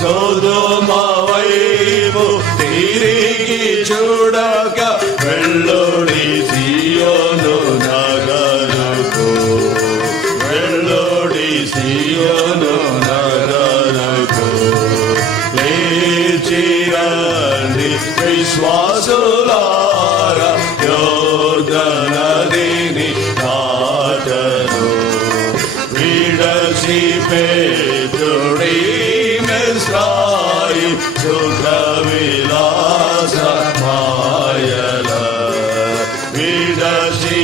సొదొమ వైపు తిరిగి చూడక వెళ్ళుడి సియోను నగరుకు, వెళ్ళుడి సియోను నగరుకు. లేచి రండి విశ్వాసులారా, యోర్దాను నదిని దాటను. విడచి పేతుడి మిస్రాయి సుఖ విలాస మాయల, విడచి